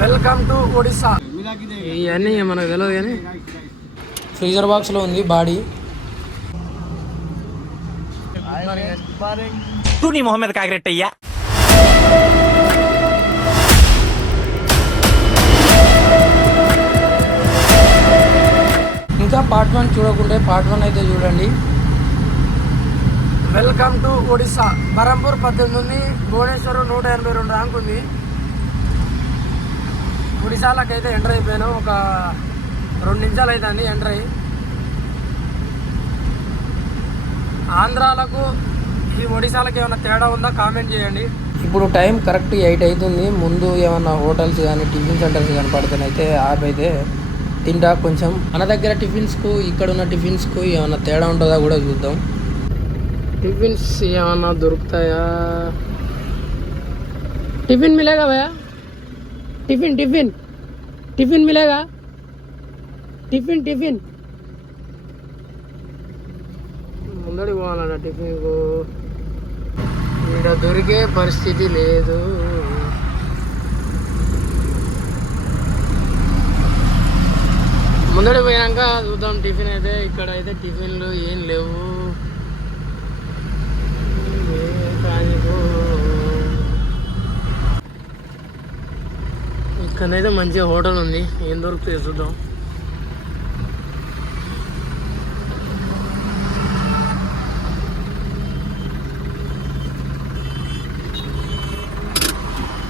Welcome to Odisha ఇవన్నీ మనకు తెలియదు కానీ ఫ్రీజర్ బాక్స్లో ఉంది బాడీ. తూ నీ మొహమ్మద్ కాగరెట్ అయ్యా. ఇంకా పార్ట్ వన్ చూడకుంటే పార్ట్ వన్ అయితే చూడండి. వెల్కమ్ టు ఒడిస్సా బరంపూర్ పద్దెనిమిది ఉంది భువనేశ్వరం నూట ఎనభై రెండు ర్యాంక్ ఉంది. ఒడిశాలకు అయితే ఎంటర్ అయిపోయాను. ఒక రెండు నిమిషాలు అవుతుంది ఎంటర్ అయ్యి. ఆంధ్రాలకు ఈ ఒడిశాలకు ఏమైనా తేడా ఉందా కామెంట్ చేయండి. ఇప్పుడు టైం కరెక్ట్ ఎయిట్ అవుతుంది. ముందు ఏమన్నా హోటల్స్ కానీ టిఫిన్ సెంటర్స్ కనపడుతున్నాయితే యాప్ అయితే తింటా కొంచెం. మన దగ్గర టిఫిన్స్కు ఇక్కడ ఉన్న టిఫిన్స్కు ఏమైనా తేడా ఉంటుందా కూడా చూద్దాం. టిఫిన్స్ ఏమన్నా దొరుకుతాయా? టిఫిన్ మిలేగా భయ్యా? Tiffin tiffin. Tiffin మిలేగా? Tiffin tiffin. ముందడి పోవాలన్న టిఫిన్కు. ఇక్కడ దొరికే పరిస్థితి లేదు. ముందడి పోయాక చూద్దాం టిఫిన్ అయితే. ఇక్కడ అయితే టిఫిన్లు ఏం లేవు ఏం కానివ్వు. ఇక్కడైతే మంచిగా హోటల్ ఉంది. ఏం దొరుకుతుంది చూద్దాం.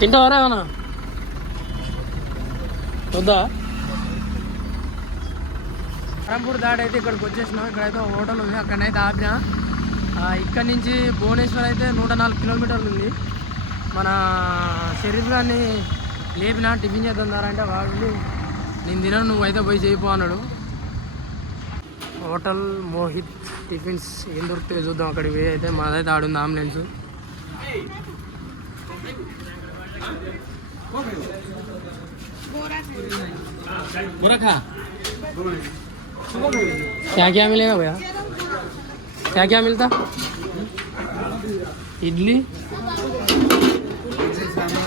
తింటావారా ఏమన్నా? వద్దా? పరంపూర్ దాడి అయితే ఇక్కడికి వచ్చేసినాం. ఇక్కడైతే హోటల్ ఉంది. అక్కడనైతే ఆపిన. ఇక్కడ ఇక్కడి నుంచి భువనేశ్వర్ అయితే నూట నాలుగు కిలోమీటర్లు ఉంది. మన షరీఫ్ గారిని లేపిన టిఫిన్ చేద్దాం దారా అంటే వాడు నేను తినను నువ్వు అయితే పోయి చేయిపో అన్నాడు హోటల్ మోహిత్ టిఫిన్స్ ఏం దొరుకుతాయో చూద్దాం అక్కడికి పోయి అయితే మాదైతే ఆడుంది అంబులెన్స్ क्या क्या मिलेगा भैया क्या क्या मिलता इडली బోండా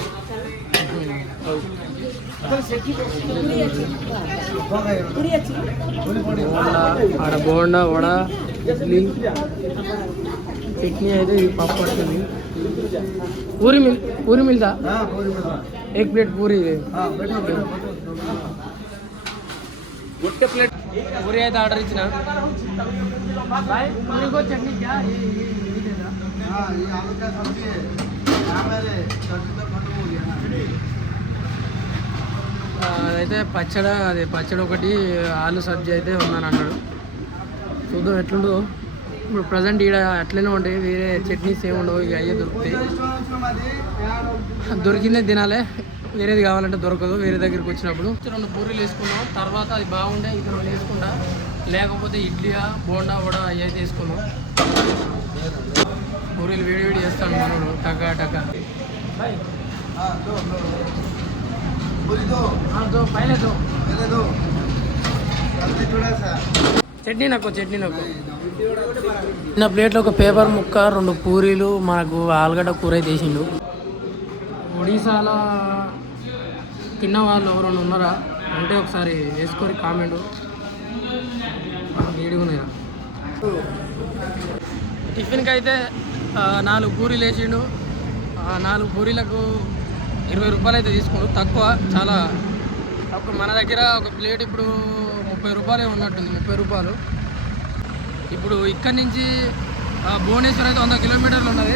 ఆడ బోండా వడ ఇడ్లీ చట్నీ అయితే ఇది పప్పు పడుతుంది పూరి మిల్ పూరి మిల్దా एक प्लेट पूरी है గుట్ట ప్లేట్ పూరి అయితే ఆర్డర్ ఇచ్చిన భాయ్, పూరికో చట్నీ అయితే పచ్చడ అది పచ్చడి ఒకటి ఆలు సబ్జీ అయితే ఉందని అన్నాడు చూద్దాం ఎట్లుండో ఇప్పుడు ప్రజెంట్ ఇక్కడ అట్లనే ఉంటాయి వేరే చట్నీస్ ఏమి ఉండవు ఇక అయ్యే దొరుకుతాయి. దొరికిందే తినాలే. వేరేది కావాలంటే దొరకదు వేరే దగ్గరికి వచ్చినప్పుడు. రెండు పూరీలు వేసుకున్నాం తర్వాత అది బాగుండే ఇది రెండు వేసుకుంటా. లేకపోతే ఇడ్లీ బోండా కూడా అయ్యే తీసుకున్నాం. పూరీలు వేడి వేడి చేస్తాను మనం టకా టకా. చట్నీ నాకు చట్నీ నాకు చిన్న ప్లేట్లో ఒక పేపర్ ముక్క రెండు పూరీలు మనకు ఆలుగడ్డ కూర అయితే వేసిండు ఒడిశాలో తిన్న వాళ్ళు ఎవరైనా ఉన్నారా అంటే ఒకసారి వేసుకొని కామెంట్ వేడిగున్నాయా టిఫిన్కి అయితే నాలుగు పూరీలు వేసిండు నాలుగు పూరీలకు ఇరవై రూపాయలు అయితే తీసుకుంటు తక్కువ చాలా తక్కువ మన దగ్గర ఒక ప్లేట్ ఇప్పుడు ముప్పై రూపాయలే ఉన్నట్టుంది ముప్పై రూపాయలు ఇప్పుడు ఇక్కడి నుంచి భువనేశ్వర్ అయితే వంద కిలోమీటర్లు ఉన్నది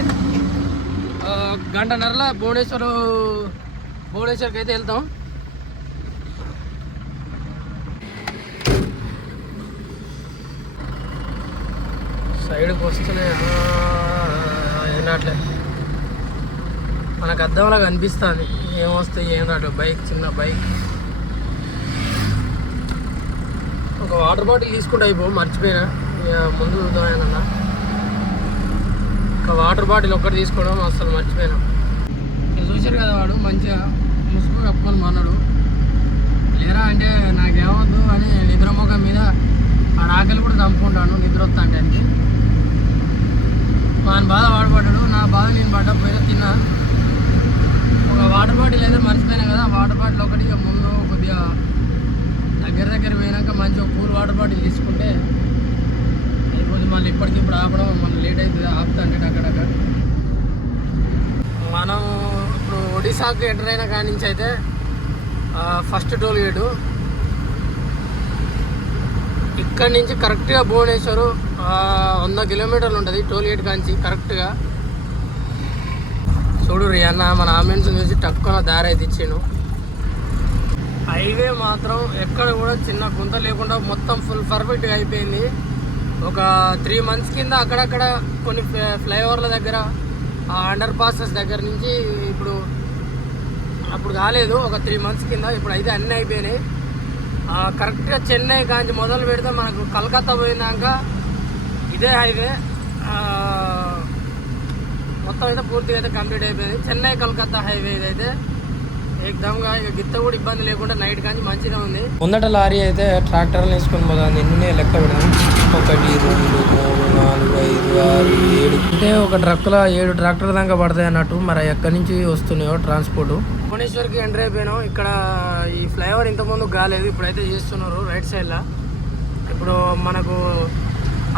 గంటన్నరలో భువనేశ్వర్ భువనేశ్వర్కి అయితే వెళ్తాం సైడ్కి వస్తున్నాయి ఏనాట్లే మనకు అద్దంలా కనిపిస్తుంది. ఏమొస్తాయి ఏం రాడు బైక్ చిన్న బైక్. ఒక వాటర్ బాటిల్ తీసుకుంటే అయిపో మర్చిపోయినా. ముందు చూద్దామేనన్నా ఒక వాటర్ బాటిల్ ఒక్కటి తీసుకోవడం అసలు మర్చిపోయినా. ఇక చూశారు కదా వాడు మంచిగా ముసుగు కప్పుకొని మన్నాడు. లేరా అంటే నాకేమవద్దు అని నిద్ర ముఖం మీద ఆ ఆకలి కూడా చంపుకుంటాను నిద్ర వస్తా అంటే వాని బాధ వాడబడ్డాడు నా బాధ నేను పడ్డ పోయినా తిన్నా. ఒక బాటిల్ ఒకటి ముందు కొద్దిగా దగ్గర దగ్గర పోయినాక మంచిగా కూల్ వాటర్ బాటిల్ తీసుకుంటే అయిపోతుంది. మళ్ళీ ఇప్పటికిప్పుడు ఆపడం మళ్ళీ లేట్ అవుతుంది ఆపుతా అంటే అక్కడక్కడ మనం ఇప్పుడు ఒడిశాకు ఎంటర్ అయిన కాడి నుంచి అయితే ఫస్ట్ టోల్ గేటు ఇక్కడ నుంచి కరెక్ట్గా భువనేశ్వర్ వంద కిలోమీటర్లు ఉంటుంది టోల్ గేట్ కాంచి కరెక్ట్గా చూడు రీ అన్న మన ఆంబులెన్స్ చూసి టక్కున దారి అయితే ఇచ్చిండు. హైవే మాత్రం ఎక్కడ కూడా చిన్న గుంత లేకుండా మొత్తం ఫుల్ పర్ఫెక్ట్గా అయిపోయింది. ఒక త్రీ మంత్స్ కింద అక్కడక్కడ కొన్ని ఫ్లై- ఫ్లైఓవర్ల దగ్గర ఆ అండర్ పాసెస్ దగ్గర నుంచి ఇప్పుడు అప్పుడు కాలేదు ఒక త్రీ మంత్స్ కింద ఇప్పుడు అయితే అన్నీ అయిపోయినాయి. కరెక్ట్గా చెన్నై కాంచి మొదలు పెడితే మనకు కలకత్తా పోయినాక ఇదే హైవే. మొత్తం అయితే పూర్తిగా అయితే కంప్లీట్ అయిపోయింది. చెన్నై కలకత్తా హైవే ఇదైతే ఏకదమ్గా ఇక గిత్త కూడా ఇబ్బంది లేకుండా నైట్ కానీ మంచిగా ఉంది. ముందట లారీ అయితే ట్రాక్టర్లు వేసుకొని పోదాం నిన్నే లెక్క పెడదాం? ఒకటి రెండు మూడు నాలుగు ఐదు ఆరు ఏడు. అంటే ఒక ట్రక్కులో ఏడు ట్రాక్టర్ దాకా పడతాయి అన్నట్టు. మరి ఎక్కడి నుంచి వస్తున్నాయో ట్రాన్స్పోర్ట్ భువనేశ్వర్కి ఎంటర్ అయిపోయినాం. ఇక్కడ ఈ ఫ్లైఓవర్ ఇంతకుముందు కాలేదు ఇప్పుడైతే చేస్తున్నారు రైట్ సైడ్లో ఇప్పుడు మనకు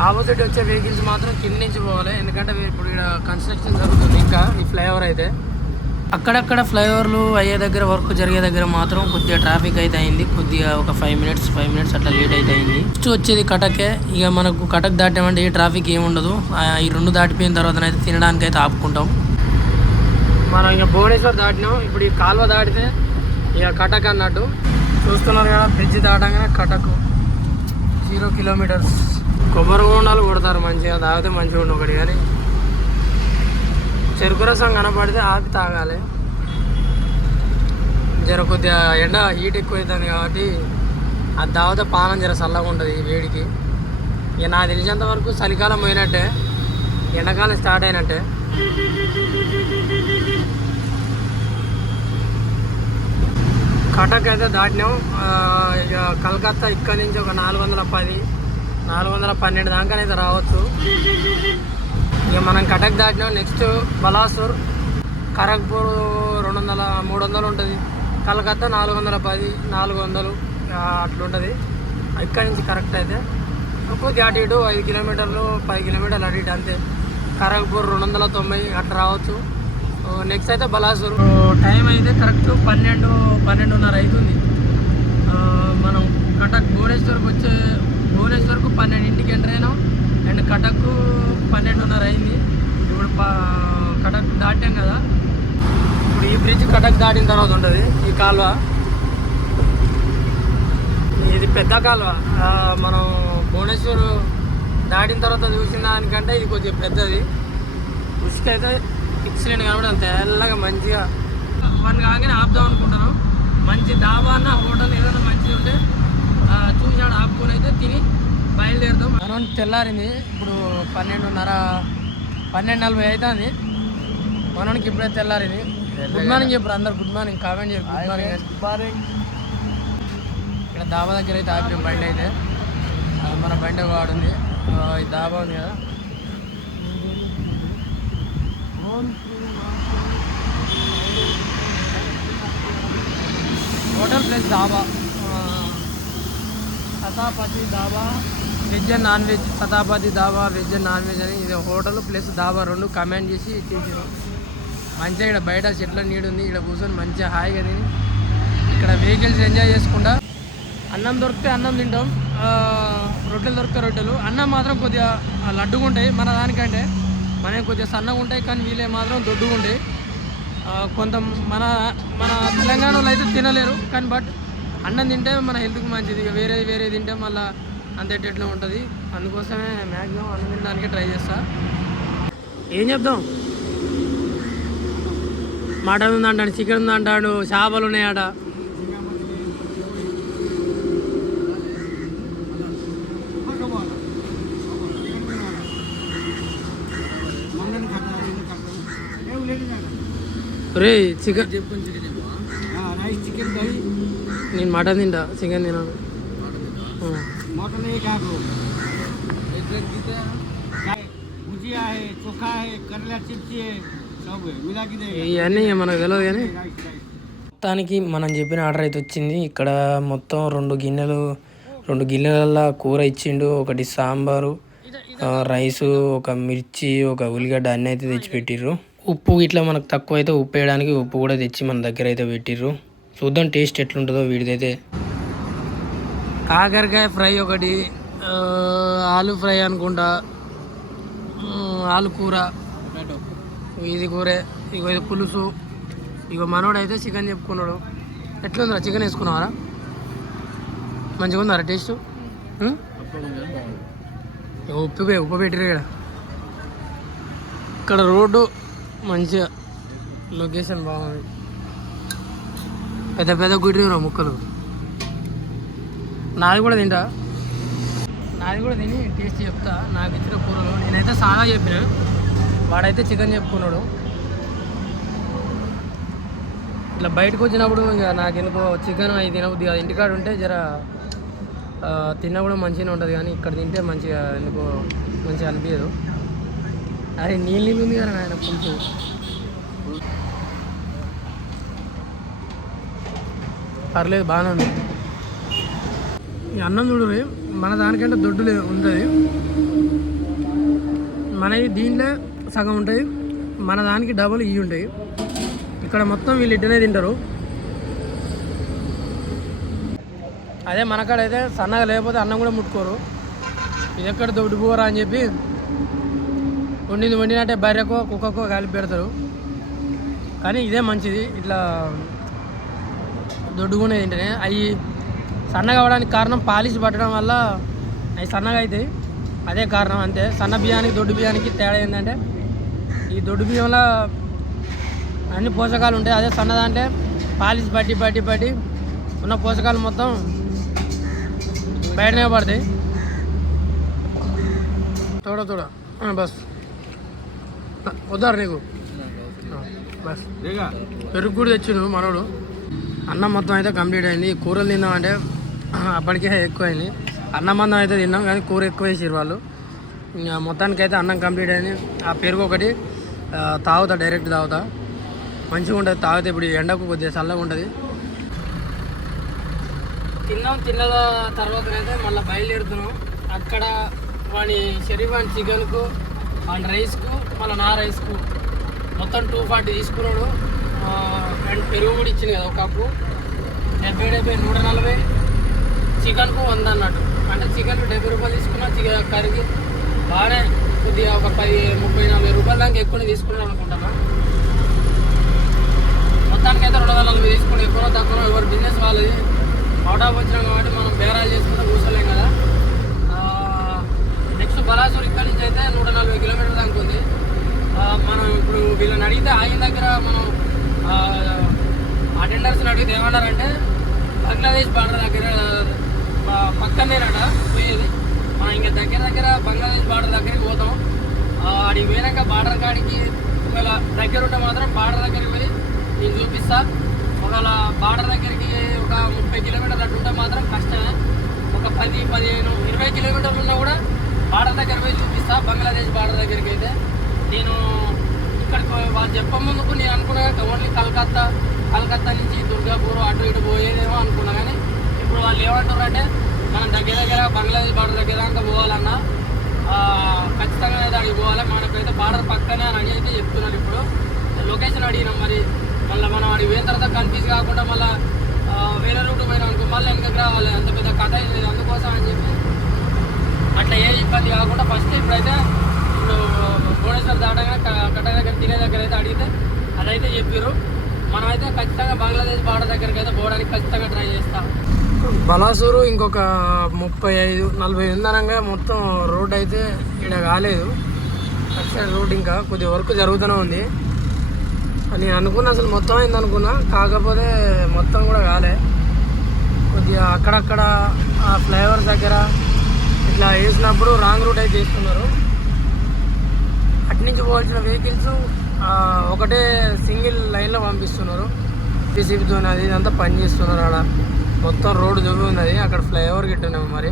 ఆపోజిట్ వచ్చే వెహికల్స్ మాత్రం కింద నుంచి పోవాలి. ఎందుకంటే ఇప్పుడు ఇక్కడ కన్స్ట్రక్షన్ జరుగుతుంది. ఇంకా ఈ ఫ్లైఓవర్ అయితే. అక్కడక్కడ ఫ్లైఓవర్లు అయ్యే దగ్గర వర్క్ జరిగే దగ్గర మాత్రం కొద్దిగా ట్రాఫిక్ అయితే అయింది. కొద్దిగా ఒక ఫైవ్ మినిట్స్ ఫైవ్ మినిట్స్ అట్లా లేట్ అయితే అయింది. నెక్స్ట్ వచ్చేది కటకే. ఇక మనకు కటక్ దాటామంటే ఏ ట్రాఫిక్ ఏముండదు ఈ రెండు దాటిపోయిన తర్వాత అయితే తినడానికి అయితే ఆపుకుంటాం. మనం ఇక భువనేశ్వర్ దాటినాం. ఇప్పుడు ఈ కాలువ దాటితే ఇక కటక్ అన్నట్టు. చూస్తున్నారు కదా బ్రిడ్జ్ దాటంగానే కటక్. జీరో కిలోమీటర్స్ కొబ్బరి బోండాలు కొడతారు మంచిగా తాగితే మంచిగా ఉండు ఒకటి కానీ. చెరుకు రసం కనపడితే ఆపి తాగాలి. జర కొద్దిగా ఎండ హీట్ ఎక్కువ అవుతుంది కాబట్టి అది తాగితే పానం జర చల్లగా ఉంటుంది ఈ వేడికి. ఇక నాకు తెలిసినంత వరకు చలికాలం పోయినట్టే ఎండాకాలం స్టార్ట్ అయినట్టే. కటక్ అయితే దాటినాం ఇక కలకత్తా ఇక్కడ నుంచి ఒక నాలుగు వందల పది. నాలుగు వందల పన్నెండు దాకానైతే రావచ్చు. ఇక మనం కటక్ దాటినాం. నెక్స్ట్ బలాసూర్. ఖరగ్పూర్ రెండు వందల మూడు వందలు ఉంటుంది. కలకత్తా నాలుగు వందల పది నాలుగు వందలు అట్లుంటుంది. ఇక్కడి నుంచి కరెక్ట్ అయితే. కొద్దిగా అటు ఇటు ఐదు కిలోమీటర్లు పది కిలోమీటర్లు అటు ఇటు అంతే. ఖరగ్పూర్ రెండు వందల తొంభై అట్లా రావచ్చు. నెక్స్ట్ అయితే బలాసూర్. టైం అయితే కరెక్ట్ పన్నెండు పన్నెండున్నర అవుతుంది. మనం కటక్ భువనేశ్వర్కి వచ్చే ఎంటర్ అయినాం అండ్ కటక్ పన్నెండున్నర అయింది. ఇప్పుడు కటక్ దాటాం కదా. ఇప్పుడు ఈ బ్రిడ్జ్ కటక్ దాటిన తర్వాత ఉంటుంది ఈ కాలువ. ఇది పెద్ద కాలువ. మనం భువనేశ్వర్ దాటిన తర్వాత చూసిన దానికంటే ఇది కొద్దిగా పెద్దది. ఉసుక అయితే ఎక్సలెంట్ కాబట్టి అంత తెల్లగా మంచిగా. వన్ కాగానే ఆపుదాం అనుకుంటాను మంచి డాబా అన్న హోటల్ ఏదైనా మంచిది ఉంటే చూసాడు ఆపుకొని అయితే తిని బయలుదేరుతాం మనం తెల్లారింది ఇప్పుడు పన్నెండున్నర పన్నెండు నలభై అవుతుంది మనకి ఇప్పుడే తెల్లారింది. గుడ్ మార్నింగ్ చెప్పారు అందరు గుడ్ మార్నింగ్ కామెంట్ చెప్పు గుడ్ మార్నింగ్ గుడ్ మార్నింగ్ ఇక్కడ దాబా దగ్గర అయితే ఆపిన బండి అయితే. మన బండి వాడుంది ఈ దాబా ఉంది కదా. Hotel plus dhaba. ఆ, Satapathy dhaba. Veg and non veg Satapathy dhaba veg and non veg అని ఇది హోటల్ ప్లస్ దాబా రెండు కమెంట్ చేసి చేసారు మంచిగా ఇక్కడ బయట చెట్ల నీడు ఉంది ఇక్కడ కూర్చొని మంచిగా హాయిగా తిని ఇక్కడ వెహికల్స్ ఎంజాయ్ చేసుకుంటా. అన్నం దొరికితే అన్నం తింటాం. రొట్టెలు దొరికితే రొట్టెలు. అన్నం మాత్రం కొద్దిగా లడ్డుగా ఉంటాయి మన దానికంటే. మనకి కొద్దిగా సన్నగా ఉంటాయి కానీ వీళ్ళే మాత్రం దొడ్డుగా ఉంటాయి. కొంత మన మన తెలంగాణలో అయితే తినలేరు. కానీ బట్ అన్నం తింటే మన హెల్త్కి మంచిది. ఇక వేరే వేరే తింటే మళ్ళీ అంతేటట్లో ఉంటుంది? అందుకోసమే మ్యాక్సిమం అన్నం తినడానికే ట్రై చేస్తా. ఏం చెప్దాం? మటన్ ఉందంటాడు చికెన్ ఉందంటాడు చేపలు ఉన్నాయట. రే చికెన్ నేను మటన్ తింటా చికెన్ తిన్నాను ఆ. मटन एक आप लोग काय भुजिया है चोखा है करेला चिप्स है सब है मिला के देगा ఇవన్నీ మనకు తెలియదు కానీ राइस राइस మొత్తానికి మనం చెప్పిన ఆర్డర్ అయితే వచ్చింది ఇక్కడ మొత్తం రెండు గిన్నెలు రెండు గిన్నెలల్లో కూర ఇచ్చిండు ఒకటి సాంబారు ఆ, రైసు ఒక మిర్చి ఒక ఉల్లిగడ్డ అన్నీ అయితే తెచ్చి పెట్టిర్రు ఉప్పు ఇట్లా మనకు తక్కువ అయితే ఉప్పు వేయడానికి ఉప్పు కూడా తెచ్చి మన దగ్గర అయితే పెట్టిర్రు చూద్దాం టేస్ట్ ఎట్లుంటుందో వీడిదైతే కాకరకాయ ఫ్రై ఒకటి ఆలు ఫ్రై అనుకుంటా. ఆలు కూర. ఇది కూరే ఇగో ఇది పులుసు. ఇగో మనోడు అయితే చికెన్ చెప్పుకున్నాడు. ఎట్లుందిరా? చికెన్ వేసుకున్నావారా? మంచిగా ఉందారా టేస్ట్? ఉప్పు ఉప్పు పెట్టిరు ఇక్కడ. ఇక్కడ రోడ్డు మంచిగా లొకేషన్ బాగుంది. పెద్ద పెద్ద గుడ్రిరా ముక్కలు. నాది కూడా తింటా. నాది కూడా తిని టేస్ట్ చెప్తా. నాకు ఇచ్చిన కూరలు. నేనైతే సాదా చెప్పిన. వాడైతే చికెన్ చెప్పుకున్నాడు. ఇట్లా బయటకు వచ్చినప్పుడు ఇక నాకు ఎందుకో చికెన్ అవి తినబుద్ది కాదు. ఇంటికాడ ఉంటే జర తిన్నా కూడా మంచిగానే ఉంటుంది కానీ ఇక్కడ తింటే మంచిగా ఎందుకో మంచిగా అనిపించదు అరే నీళ్ళు నీళ్ళు ఉంది కదా నాయన పులుసు? పర్లేదు బాగానే ఉంది. అన్నం చూడరు మన దానికంటే దొడ్డు లేదు ఉంటుంది. మనవి దీంట్లో సగం ఉంటాయి మన దానికి డబుల్ ఇవి ఉంటాయి ఇక్కడ మొత్తం వీళ్ళు ఇడ్డనే తింటారు. అదే మనకాడ అయితే సన్నగా లేకపోతే అన్నం కూడా ముట్టుకోరు. ఇది ఎక్కడ దొడ్డుకోరా అని చెప్పి వండింది వండినట్టే బర్రెకో కుక్కకో కలిపి పెడతారు. కానీ ఇదే మంచిది ఇట్లా దొడ్డుకునే తింటేనే. అవి సన్నగా అవడానికి కారణం పాలిష్ పట్టడం వల్ల అవి సన్నగా అవుతాయి అదే కారణం అంతే. సన్న బియ్యానికి దొడ్డు బియ్యానికి తేడా ఏంటంటే ఈ దొడ్డు బియ్యంలో అన్ని పోషకాలు ఉంటాయి. అదే సన్నదంటే పాలిష్ పట్టి పట్టి పట్టి ఉన్న పోషకాలు మొత్తం బయటనే పడతాయి. తోడ ఆ, బస్. వద్దారు నీకు? బస్. పెరుగు కూడా తెచ్చిండు మనోడు. అన్నం మొత్తం అయితే కంప్లీట్ అయింది. కూరలు తిన్నామంటే అప్పటికే ఎక్కువ అయింది అన్నం మందం అయితే తిన్నాం కానీ కూర ఎక్కువ వేసారు వాళ్ళు. ఇంకా మొత్తానికి అయితే అన్నం కంప్లీట్ అయింది. ఆ పెరుగు ఒకటి తాగుతా డైరెక్ట్ తాగుతా. మంచిగా ఉంటుంది తాగితే ఇప్పుడు ఎండకు కొద్దిగా చల్లగా ఉంటుంది. తిన్నాం తిన్న తర్వాత అయితే మళ్ళీ బయలుదేరుతున్నాం. అక్కడ వాడి షరీఫాన్ చికెన్కు వాడి రైస్కు మళ్ళీ నా రైస్కు మొత్తం టూ ఫార్టీ తీసుకున్నాడు. అండ్ పెరుగు కూడా ఇచ్చింది కదా ఒక కప్పు. డెబ్బై డెబ్బై నూట నలభై. చికెన్కు వంద అన్నట్టు అంటే చికెన్ డెబ్బై రూపాయలు తీసుకున్నా చికెన్ కర్రీకి బాగానే కొద్దిగా ఒక పది ముప్పై నలభై రూపాయల దాకా ఎక్కువ తీసుకున్నాను అనుకుంటున్నా మొత్తానికి అయితే రెండు వందల నలభై తీసుకుని ఎక్కువ తక్కువ ఎవరి బిజినెస్ వాళ్ళది. అవుట్ ఆఫ్ వచ్చినాం కాబట్టి మనం బేరాలు చేసుకుంటే కూర్చోలేం కదా. నెక్స్ట్ బలాసూర్ ఇక్కడ నుంచి అయితే నూట నలభై కిలోమీటర్ దాకా ఉంది. మనం ఇప్పుడు వీళ్ళని అడిగితే ఆయన దగ్గర మనం అటెండర్స్ని అడిగితే ఏమన్నారంటే బంగ్లాదేశ్ బార్డర్ దగ్గర పక్కనేనట పోయేది. మనం ఇంకా దగ్గర దగ్గర బంగ్లాదేశ్ బార్డర్ దగ్గరికి పోతాం. అది అడిగి పోయినాక బార్డర్ కాడికి ఒకవేళ దగ్గర ఉంటే మాత్రం బార్డర్ దగ్గరికి పోయి నేను చూపిస్తా. ఒకవేళ బార్డర్ దగ్గరికి ఒక ముప్పై కిలోమీటర్లు అటు ఉంటే మాత్రం కష్టమే. ఒక పది పదిహేను ఇరవై కిలోమీటర్లు ఉన్నా కూడా బార్డర్ దగ్గర పోయి చూపిస్తా. బంగ్లాదేశ్ బార్డర్ దగ్గరికి అయితే. నేను ఇక్కడికి వాళ్ళు చెప్పే ముందుకు నేను అనుకున్నా ఓన్లీ కలకత్తా కలకత్తా నుంచి దుర్గాపూర్ అటు ఇటు పోయేదేమో అనుకున్నా కానీ ఇప్పుడు వాళ్ళు ఏమంటారు అంటే మనం దగ్గర దగ్గర బంగ్లాదేశ్ బార్డర్ దగ్గర దాకా పోవాలన్నా ఖచ్చితంగా అయితే అడిగి పోవాలి. మనకైతే బార్డర్ పక్కనే అని అయితే చెప్తున్నారు ఇప్పుడు. లొకేషన్ అడిగినాం మరి. మళ్ళీ మనం అడిగి పోయిన తర్వాత కన్ఫ్యూజ్ కాకుండా మళ్ళీ వేరే రూట్ పోయినా అనుకో మళ్ళీ వెనకకి రావాలి. అంత పెద్ద కథ లేదు. అందుకోసం అని చెప్పి అట్లా ఏ ఇబ్బంది కాకుండా ఫస్ట్ ఇప్పుడైతే ఇప్పుడు భువనేశ్వర్ దాటగా కట్ట దగ్గర తినే దగ్గర అయితే అడిగితే అదైతే చెప్పారు మనమైతే ఖచ్చితంగా బంగ్లాదేశ్ బార్డర్ దగ్గరికి అయితే పోవడానికి ఖచ్చితంగా ట్రై చేస్తాం. బలాసూరు ఇంకొక ముప్పై ఐదు నలభై ఉందనంగా మొత్తం రోడ్ అయితే ఇక్కడ కాలేదు. అటు రోడ్ ఇంకా కొద్ది వర్క్ జరుగుతూనే ఉంది. నేను అనుకున్నా అసలు మొత్తం అయింది అనుకున్నా. కాకపోతే మొత్తం కూడా కాలే. కొద్దిగా అక్కడక్కడ ఆ ఫ్లైఓవర్ దగ్గర ఇట్లా వేసినప్పుడు రాంగ్ రూట్ అయితే వేస్తున్నారు అటు నుంచి పోవాల్సిన వెహికల్స్ ఒకటే సింగిల్ లైన్లో పంపిస్తున్నారు. జేసీబీతో అది ఇదంతా పని చేస్తున్నారు ఆడ. మొత్తం రోడ్డు ఉంది ఉన్నది. అక్కడ ఫ్లైఓవర్ గిట్టున్నాము మరి.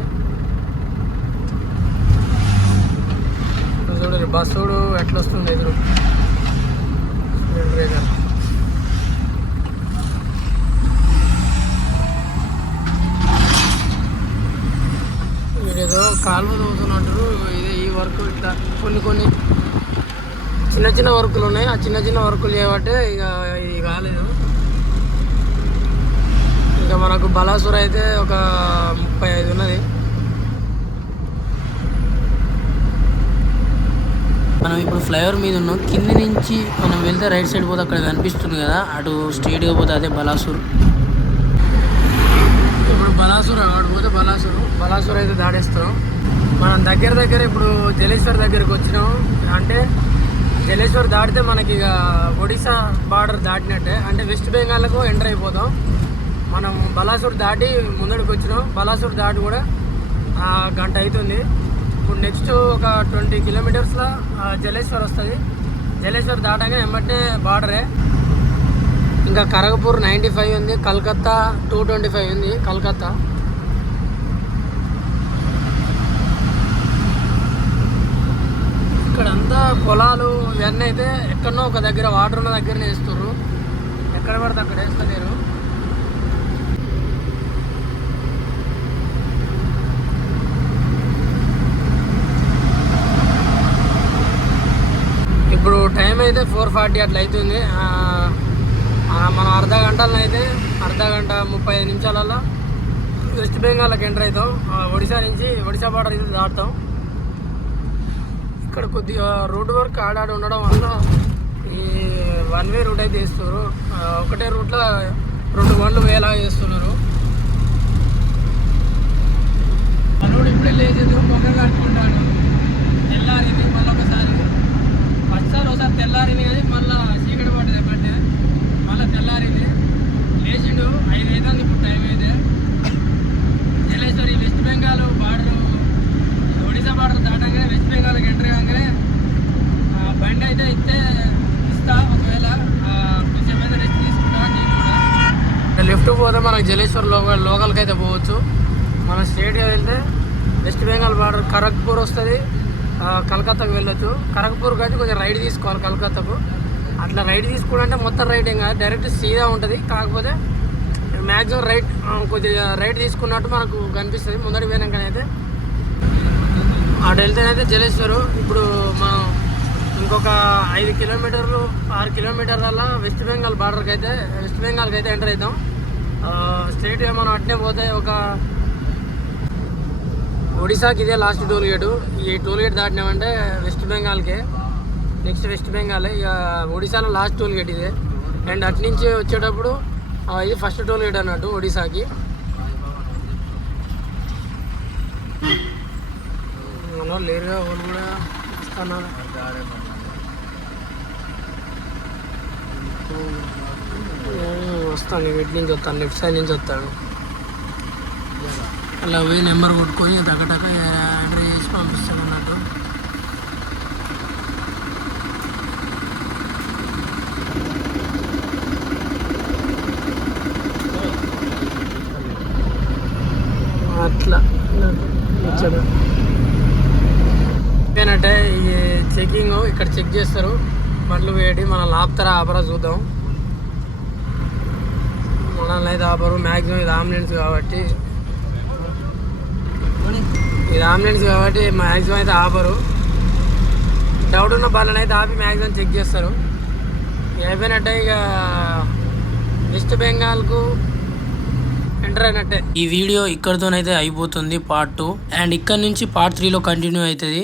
చూడండి బస్సు ఎట్లా వస్తుంది ఎదురు. బ్రేకర్ వీడేదో కాలువ తవ్వుతున్నట్టు ఇదే ఈ వర్క్ ఇట్లా కొన్ని కొన్ని చిన్న చిన్న వర్కులు ఉన్నాయి. ఆ చిన్న చిన్న వర్కులు చేయబట్టే ఇక ఇది కాలేదు ఇంకా మనకు బలాసుర అయితే ఒక ముప్పై ఐదు ఉన్నది. మనం ఇప్పుడు ఫ్లైఓవర్ మీద ఉన్నాం. కింది నుంచి మనం వెళ్తే రైట్ సైడ్ పోతే అక్కడ కనిపిస్తుంది కదా అటు స్ట్రైట్గా పోతే అదే బలాసూర్. ఇప్పుడు బలాసూర్ అక్కడ పోతే బలాసూర్. బలాసూర్ అయితే దాడేస్తాం మనం దగ్గర దగ్గర ఇప్పుడు జలేశ్వర్ దగ్గరికి వచ్చినాం. అంటే జలేశ్వర్ దాటితే మనకి ఇక ఒడిశా బార్డర్ దాటినట్టే. అంటే వెస్ట్ బెంగాల్కు ఎంటర్ అయిపోతాం. మనం బలాసూర్ దాటి ముందడికి వచ్చినాం. బలాసూర్ దాటి కూడా గంట అవుతుంది. ఇప్పుడు నెక్స్ట్ ఒక ట్వంటీ కిలోమీటర్స్లో జలేశ్వర్ వస్తుంది. జలేశ్వర్ దాటాక ఎమ్మటే బార్డరే. ఇంకా కరగపూర్ నైంటీ ఫైవ్ ఉంది. కలకత్తా టూ ట్వంటీ ఫైవ్ ఉంది. కలకత్తా. ఇక్కడంతా పొలాలు ఇవన్నీ అయితే ఎక్కడనో ఒక దగ్గర వాటర్ ఉన్న దగ్గరనే వేస్తున్నారు ఎక్కడ పడితే అక్కడ వేస్తలేరు ఇప్పుడు టైం అయితే ఫోర్ ఫార్టీ అట్లా అవుతుంది. మనం అర్ధ గంటలను అయితే అర్ధ గంట ముప్పై ఐదు నిమిషాలలో వెస్ట్ బెంగాల్కి ఎంటర్ అవుతాం. ఆ, ఒడిశా నుంచి ఒడిశా బార్డర్ అయితే దాటుతాం. ఇక్కడ కొద్దిగా రోడ్ వర్క్ ఆడాడు ఉండడం వల్ల ఈ వన్ వే రూట్ అయితే వేస్తున్నారు. ఒకటే రూట్లో రెండు బండ్లు వేలా చేస్తున్నారు. మనోడు ఇప్పుడే లేచేది మొగ్గలు కట్టుకుంటాడు. తెల్లారింది మళ్ళీ ఒకసారి ఫస్ట్ సార్ ఒకసారి తెల్లారింది కానీ మళ్ళీ చీకటి పడ్డది ఎప్పటి మళ్ళీ తెల్లారింది. లేచిండు ఐదు అవుతుంది ఇప్పుడు టైం అయితే. జలేశ్వరి West Bengal border Odisha border దాటంగానే west బెంగాల్కి ఎంటర్ కాగానే బండి అయితే ఇస్తే ఇస్తా ఒకవేళ కొంచెం అయితే రెస్ట్ తీసుకుంటా నేను కూడా. లెఫ్ట్ పోతే మనకు జలేశ్వర్ లోకల్ లోకల్కి అయితే పోవచ్చు. మనం స్ట్రేట్గా వెళ్తే వెస్ట్ బెంగాల్ బార్డర్ ఖరగ్పూర్ వస్తుంది. కలకత్తాకు వెళ్ళొచ్చు. కరగపూర్ కానీ కొంచెం రైడ్ తీసుకోవాలి కలకత్తాకు. అట్లా రైడ్ తీసుకోవాలంటే మొత్తం రైడ్ ఏం కాదు డైరెక్ట్ సీదా ఉంటుంది. కాకపోతే మ్యాక్సిమం రైట్ కొద్దిగా రైడ్ తీసుకున్నట్టు మనకు కనిపిస్తుంది. ముందడి పోయినాకనైతే అటు వెళ్తేనైతే జలేశ్వరు. ఇప్పుడు మనం ఇంకొక ఐదు కిలోమీటర్లు ఆరు కిలోమీటర్ల వెస్ట్ బెంగాల్ బార్డర్కి అయితే వెస్ట్ బెంగాల్కి అయితే ఎంటర్ అవుతాం. స్ట్రైట్గా మనం అట్నే పోతే ఒక ఒడిశాకి ఇదే లాస్ట్ టోల్ గేటు ఈ టోల్ గేట్ దాటినామంటే వెస్ట్ బెంగాల్కే నెక్స్ట్ వెస్ట్ బెంగాల్ ఇక ఒడిశాలో లాస్ట్ టోల్ గేట్ ఇదే. అండ్ అటు నుంచి వచ్చేటప్పుడు ఇది ఫస్ట్ టోల్ గేట్ అన్నట్టు ఒడిశాకి. మన లేరుగా వాళ్ళు కూడా వస్తున్నారు? వస్తాను. ఇటు నుంచి వస్తాను లెఫ్ట్ సైడ్ నుంచి వస్తాను. అలా పోయి నెంబర్ కొట్టుకొని టక ఎంటర్ చేసి పంపిస్తాను అన్నట్టు. అట్లా వచ్చాడు. ఏంటంటే ఈ చెకింగ్ ఇక్కడ చెక్ చేస్తారు. బండ్లు వేయడి మన లాపుతారా ఆపరా చూద్దాం. మనల్ని అయితే ఆపరు. మ్యాక్సిమం ఇది ఆంబులెన్స్ కాబట్టి ఇది అంబులెన్స్ కాబట్టి మ్యాక్సిమం అయితే ఆపరు. డౌట్ ఉన్న బాలని అయితే ఆపి మ్యాక్సిమం చెక్ చేస్తారు. అయిపోయినట్టే ఇక వెస్ట్ బెంగాల్కు ఎంటర్ అయినట్టే. ఈ వీడియో ఇక్కడితోనైతే అయిపోతుంది పార్ట్ టూ అండ్ ఇక్కడ నుంచి పార్ట్ త్రీలో కంటిన్యూ అవుతుంది.